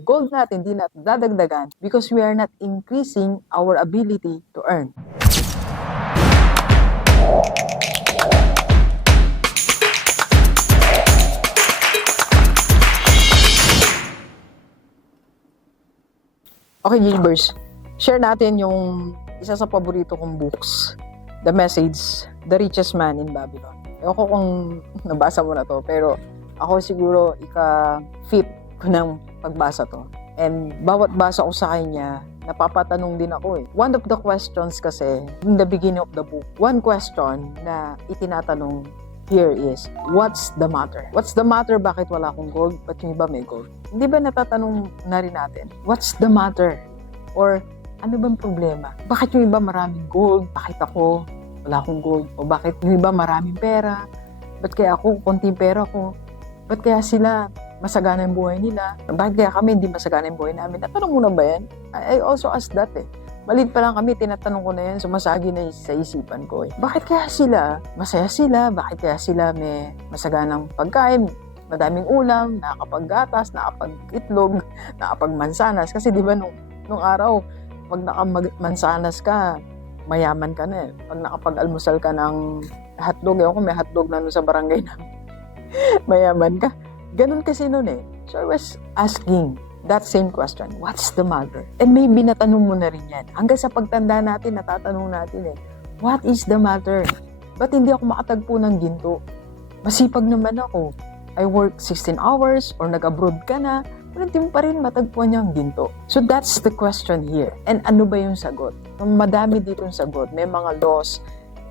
gold natin, di natin dadagdagan because we are not increasing our ability to earn. Okay, Gilbers, share natin yung isa sa paborito kong books, The Message, The Richest Man in Babylon. Ewan ko kung nabasa mo na to, pero ako siguro ika-fifth ko ng pagbasa to. And bawat basa ko sa kanya, napapatanong din ako eh. One of the questions kasi, in the beginning of the book, one question na itinatanong here is, what's the matter? What's the matter? Bakit wala akong gold? Ba't yung iba may gold? Hindi ba natatanong na rin natin, what's the matter? Or ano bang problema? Bakit yung iba maraming gold? Bakit ako wala akong gold? O bakit yung iba maraming pera? Ba't kaya ako konting pera ko? Ba't kaya sila masagana yung buhay nila? Bakit kaya kami hindi masagana yung buhay namin? Natanong mo na ba yan? I also asked that eh. Maliit pa lang kami, tinatanong ko na yan, sumasagi na sa isipan ko eh. Bakit kaya sila masaya sila? Bakit kaya sila may masaganang pagkain? Madaming ulam, nakakapaggatas, nakapag-itlog, nakapag-mansanas. Kasi di ba nung araw, pag nakamansanas ka, mayaman ka na eh. Pag nakapag-almusal ka ng hotdog, ako may hotdog na sa barangay namin, mayaman ka. Ganun kasi nun eh. So I was asking that same question, what's the matter? And maybe natanong mo na rin yan. Hanggang sa pagtanda natin, natatanong natin eh, what is the matter? Ba't hindi ako makatagpo ng ginto? Masipag naman ako. I work 16 hours or nag-abroad ka na, pero hindi mo pa rin matagpuan niyang ginto. So that's the question here. And ano ba yung sagot? Madami dito yung sagot. May mga laws,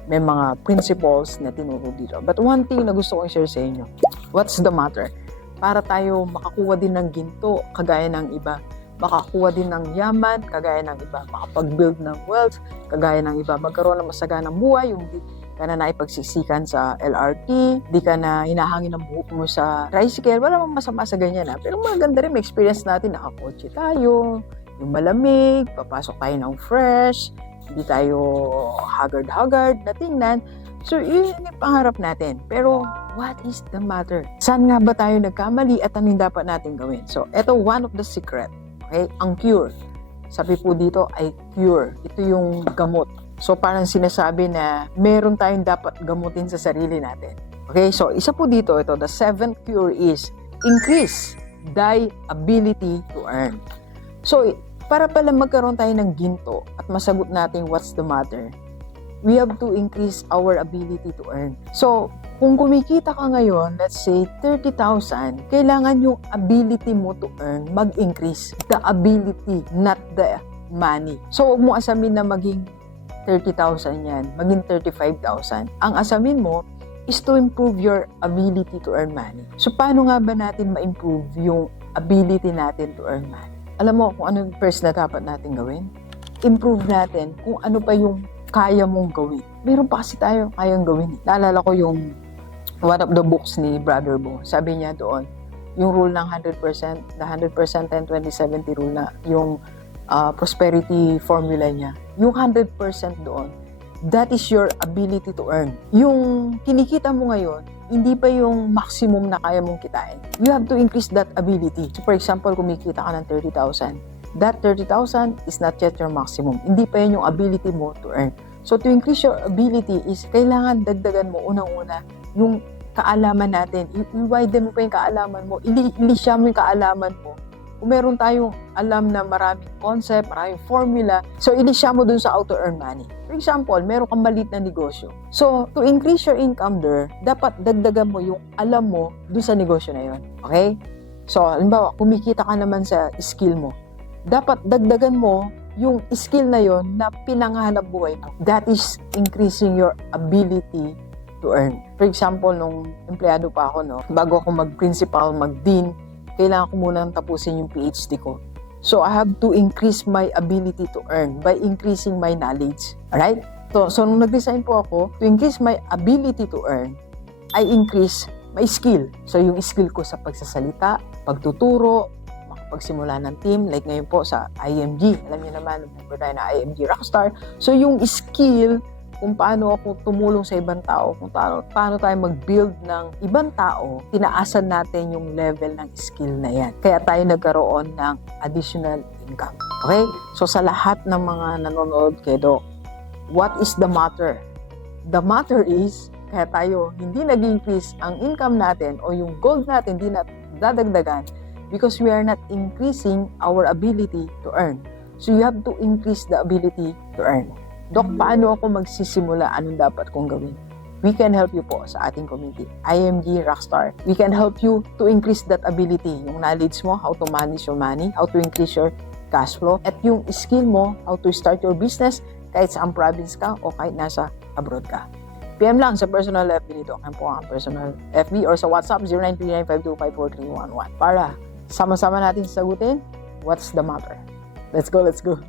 may mga principles na tinuro dito. But one thing na gusto kong share sa inyo, what's the matter? Para tayo makakuha din ng ginto, kagaya ng iba. Makakuha din ng yaman, kagaya ng iba. Makapag-build ng wealth, kagaya ng iba. Magkaroon ng masaganang buhay, yung di ka na naipagsisikan sa LRT, di ka na hinahangin ng buhok mo sa tricycle. Wala mang masama sa ganyan ha. Pero maganda rin, may experience natin, nakakotse tayo, yung malamig, papasok tayo ng fresh, hindi tayo haggard-haggard na tingnan. So, yun yung pangarap natin. Pero, what is the matter? Saan nga ba tayo nagkamali at anong dapat natin gawin? So, ito one of the secret. Okay? Ang cure. Sabi po dito ay cure. Ito yung gamot. So, parang sinasabi na meron tayong dapat gamutin sa sarili natin. Okay? So, isa po dito, ito, the seventh cure is increase thy ability to earn. So, para pala magkaroon tayo ng ginto at masagot natin what's the matter, we have to increase our ability to earn. So, kung kumikita ka ngayon, let's say 30,000, kailangan yung ability mo to earn mag-increase. The ability, not the money. So, huwag mo asamin na maging 30,000 yan, maging 35,000. Ang asamin mo is to improve your ability to earn money. So, paano nga ba natin ma-improve yung ability natin to earn money? Alam mo kung ano first na dapat natin gawin? Improve natin kung ano pa yung kaya mong gawin. Meron pa kasi tayo kayang gawin. Naalala ko yung one of the books ni Brother Bo. Sabi niya doon, yung rule ng 100%, the 100% and 20-70 rule na yung prosperity formula niya. Yung 100% doon, that is your ability to earn. Yung kinikita mo ngayon, hindi pa yung maximum na kaya mong kitain. You have to increase that ability. So for example, kumikita ka ng 30,000. That 30,000 is not yet your maximum. Hindi pa yun yung ability mo to earn. So to increase your ability is kailangan dagdagan mo unang-una yung kaalaman natin. I-widen mo pa yung kaalaman mo. Ilisya mo yung kaalaman mo. Kung meron tayong alam na maraming concept, maraming formula, so ilisya mo dun sa how to earn money. For example, meron kang maliit na negosyo. So, to increase your income there, dapat dagdagan mo yung alam mo dun sa negosyo na yun. Okay? So, halimbawa, kumikita ka naman sa skill mo. Dapat dagdagan mo yung skill na yon na pinanghanap buhay mo. That is increasing your ability to earn. For example, nung empleyado pa ako, no, bago ako mag-principal, mag-dean, kailangan ko munang tapusin yung PhD ko. So, I have to increase my ability to earn by increasing my knowledge. Alright? So nung nag-design po ako, to increase my ability to earn, I increase my skill. So, yung skill ko sa pagsasalita, pagtuturo, makapagsimula ng team, like ngayon po sa IMG. Alam niyo naman, member tayo na IMG Rockstar. So, yung skill kung paano ako tumulong sa ibang tao, kung paano tayo mag-build ng ibang tao, tinaasan natin yung level ng skill na yan. Kaya tayo nagkaroon ng additional income. Okay? So sa lahat ng mga nanonood kay Doc, what is the matter? The matter is, kaya tayo hindi nag-increase ang income natin o yung gold natin hindi na dadagdagan because we are not increasing our ability to earn. So you have to increase the ability to earn. Dok, paano ako magsisimula? Anong dapat kong gawin? We can help you po sa ating community. IMG Rockstar. We can help you to increase that ability. Yung knowledge mo, how to manage your money, how to increase your cash flow, at yung skill mo, how to start your business kahit sa province ka o kahit nasa abroad ka. PM lang sa personal FB nito. Yan po ang personal FB or sa WhatsApp 093952543111 para sama-sama natin sagutin what's the matter. Let's go, let's go.